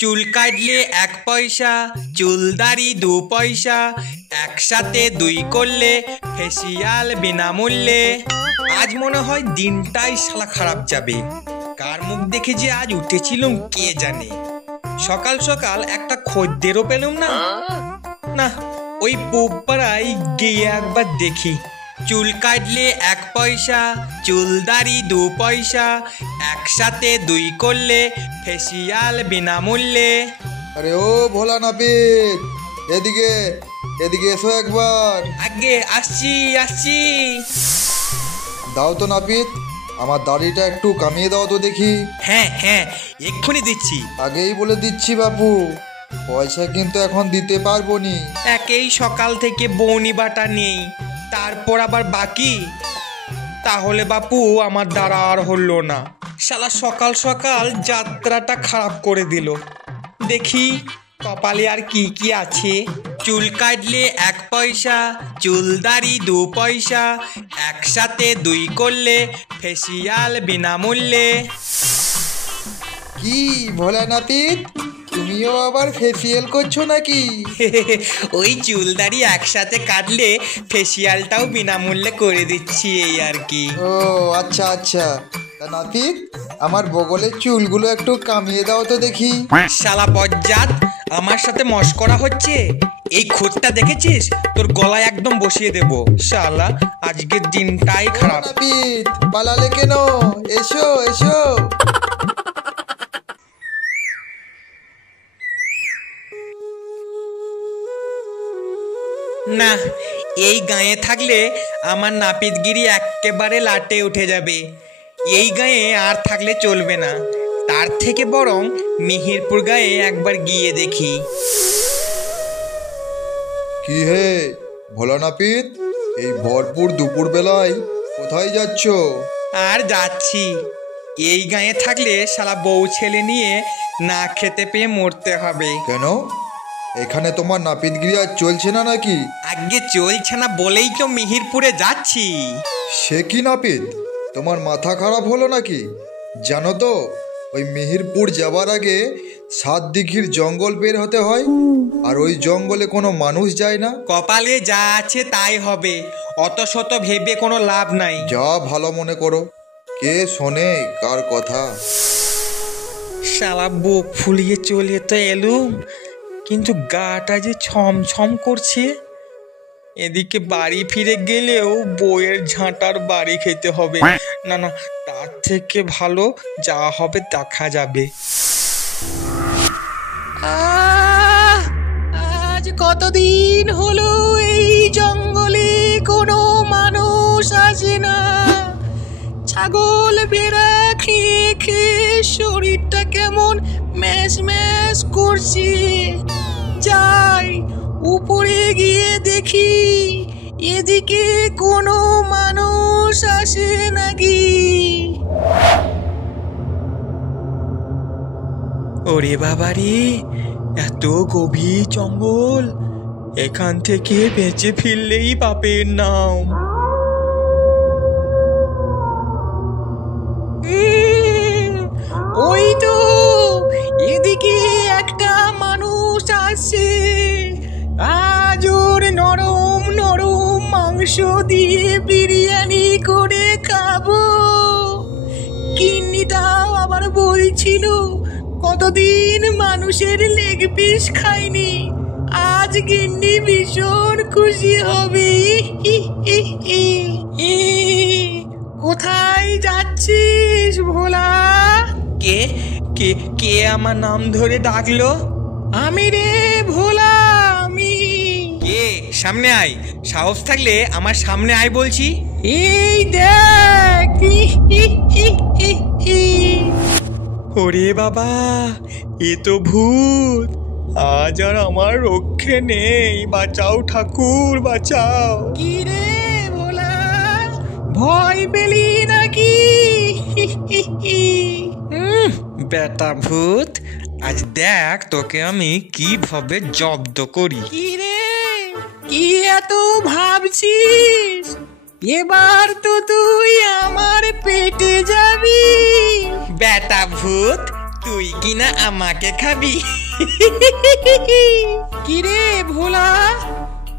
চুল কাটলে 1 পয়সা, চুলদারি 2 পয়সা, একসাথে 2 করলে ফেসিয়াল বিনামূল্যে। আজ মনে হয় দিনটাই শালা খারাপ যাবে। কার মুখ দেখে যে আজ উঠেছিলাম কে জানে। সকাল সকাল একটা খদ্দেরও পেলাম না। না, ওই পুপাড়ায় গিয়ে একবার দেখি। চুল কাটলে 1 পয়সা, চুলদারি 2 পয়সা, একসাথে 2 করলে ফেসিয়াল বিনামূল্যে। আরে ও ভোলা নাপিত, এদিকে এদিকে এসো একবার। আগে আসছি আসছি। দাও তো নাপিত, আমার দাড়িটা একটু কামিয়ে দাও তো দেখি। হ্যাঁ হ্যাঁ, এক্ষুনি দিচ্ছি। আগেই বলে দিচ্ছি বাপু, পয়সা কিন্তু এখন দিতে পারবো নি। একেই সকাল থেকে বউনি বাটা নেই, তারপর আবার বাকি। তাহলে বাপু আমার দ্বারা আর হলো না। শালা সকাল সকাল যাত্রাটা খারাপ করে দিল। দেখি কপালে আর কি কি আছে। চুল কাটলে 1 পয়সা, চুলদারি 2 পয়সা, একসাথে 2 করলে ফেসিয়াল বিনামূল্যে। কি ভোলা নাপিত, তুমিও আবার ফেসিয়াল করছো নাকি? ওই চুলদারি একসাথে কাটলে ফেসিয়ালটাও বিনামূল্যে করে দিচ্ছি, এই আর কি। ও আচ্ছা আচ্ছা, তা নাপিত আমার বগলের চুলগুলো একটু কামিয়ে দাও তো দেখি। শালা বজ্জাত, আমার সাথে মশকরা হচ্ছে? এই খোঁজটা দেখেছিস? তোর গলায় একদম বসিয়ে দেব। শালা আজকের দিনটাই খারাপ। নাপিত পালালে কেন? এসো এসো। না, এই গাঁয়ে থাকলে আমার নাপিতগিরি একেবারে লাটে উঠে যাবে। এই গাঁয়ে আর থাকলে চলবে না। তার থেকে বরং মিহিরপুর গাঁয়ে একবার গিয়ে দেখি। কি হে ভোলা নাপিত, এই ভরপুর দুপুর বেলায় কোথায় যাচ্ছ? আর যাচ্ছি। এই গাঁয়ে থাকলে শালা বউ ছেলে নিয়ে না খেতে পেয়ে মরতে হবে। কেন, এখানে তোমার নাপিতগিরি আর চলছে না নাকি? আগে চলছে না বলেই তো মিহিরপুরে যাচ্ছি। সে কি নাপিত, তোমার মাথা খারাপ হলো নাকি? জানো তো, ওই মিহিরপুর যাবার আগে 7 দিঘির জঙ্গল বের হতে হয়, আর ওই জঙ্গলে কোনো মানুষ যায় না। কপালে যা আছে তাই হবে, অত শত ভেবে কোনো লাভ নাই। যা ভালো মনে করো, কে শোনে কার কথা। শালা বুক ফুলিয়ে চলে তো এলুম, কিন্তু গাটা যে ছমছম করছে। এদিকে বাড়ি ফিরে গেলেও বউয়ের ঝাঁটার বাড়ি খেতে হবে। না না, তার থেকে ভালো যা হবে দেখা যাবে। আজ কতদিন হলো এই জঙ্গলে কোনো মানুষ আসে না। ছাগল ভেড়া খেয়ে খেয়ে শরীরটা কেমন ম্যাশ ম্যাশ করছে। যাই উপরে গিয়ে দেখি এদিকে কোনো মানুষ আসে নাকি। ওরে বাবারে, এত গভীর জঙ্গল, এখান থেকে বেঁচে ফিরলেই পাপের নাম। ওই তো এদিকে একটা মানুষ আসছে। আজ ওর নরম নরম মাংস দিয়ে বিরিয়ানি করে খাবো। গিন্নিটাও আবার বলছিল কতদিন মানুষের লেগ পিস খাইনি, আজ গিন্নি ভীষণ খুশি হবে। কোথায় যাচ্ছিস ভোলা? কে কে কে আমার নাম ধরে ডাকলো? আমি রে ভোলা, আমি। কে? সামনে আয়, সাহস থাকলে আমার সামনে আয় বলছি। এই দেখ। ওরে বাবা, এ তো ভূত। আজ আর আমার রক্ষে নেই, বাঁচাও ঠাকুর বাঁচাও। কি রে ভোলা, ভয় পেলি নাকি? বেটা ভূত, আজ দেখ তোকে আমি কিভাবে জব্দ করি। কি রে, কি এত ভাবছিস? এবার তো তুই আমার পেটে যাবি। বেটা ভূত, তুই কিনা আমাকে খাবি? কিরে ভোলা,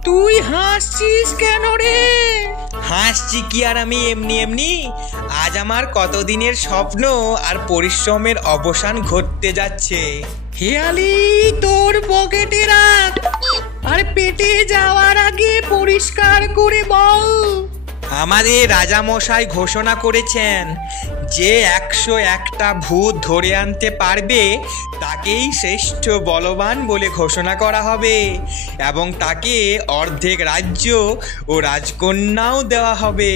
তুই হাসছিস কেন রে? হাসছি কি আর আমি এমনি এমনি। আজ আমার কতদিনের স্বপ্ন আর পরিশ্রমের অবসান ঘটতে যাচ্ছে। হেয়ালি তোর পকেটে রাখ, আর পেটে যাওয়ার আগে পরিষ্কার করে বল। আমাদের রাজামশাই ঘোষণা করেছেন যে 101টা ভূত ধরে আনতে পারবে তাকেই শ্রেষ্ঠ বলবান বলে ঘোষণা করা হবে, এবং তাকে অর্ধেক রাজ্য ও রাজকন্যাও দেওয়া হবে।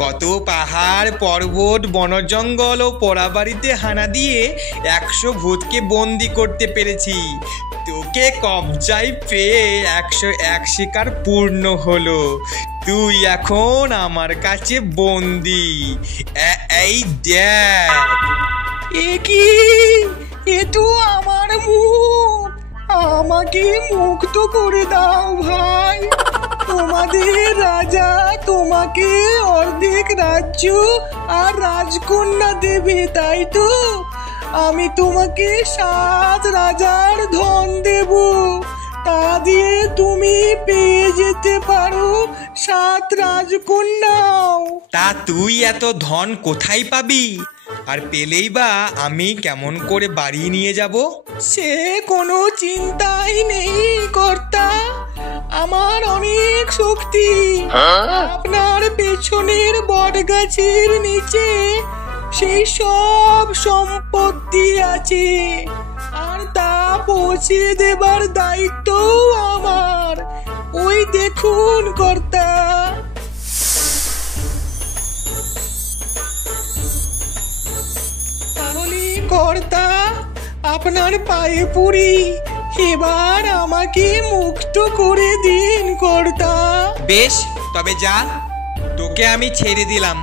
কত পাহাড় পর্বত বনজঙ্গল ও পোড়াবাড়িতে হানা দিয়ে 100 ভূতকে বন্দি করতে পেরেছি। তোকে কবজায় পেয়ে 101 শিকার পূর্ণ হলো। তুই এখন আমার কাছে বন্দি। এই দেখ। এ কি? এ তো আমার মুখ। আমাকে মুক্ত করে দাও ভাই। তোমাদের রাজা তোমাকে অর্ধেক রাজ্য আর রাজকন্যা দেবে, তাই তো? আমি তোমাকে 7 রাজার ধন দেব। তা দিয়ে তুমি পেয়ে যেতে পারো 7 রাজকন্যাও। তা তুই এত ধন কোথায় পাবি? আর পেলেই বা আমি কেমন করে বাড়ি নিয়ে যাব? সে কোনো চিন্তাই নেই কর্তা, আমার অনেক শক্তি। আপনার পেছনের বটগাছের নিচে সেই সব সম্পত্তি আছে, আর তা পৌঁছে দেবার দায়িত্ব আমার। ওই দেখুন কর্তা। তাহলে কর্তা, আপনার পায়ে পড়ি, এবার আমাকে মুক্ত করে দিন কর্তা। বেশ, তবে যা, তোকে আমি ছেড়ে দিলাম।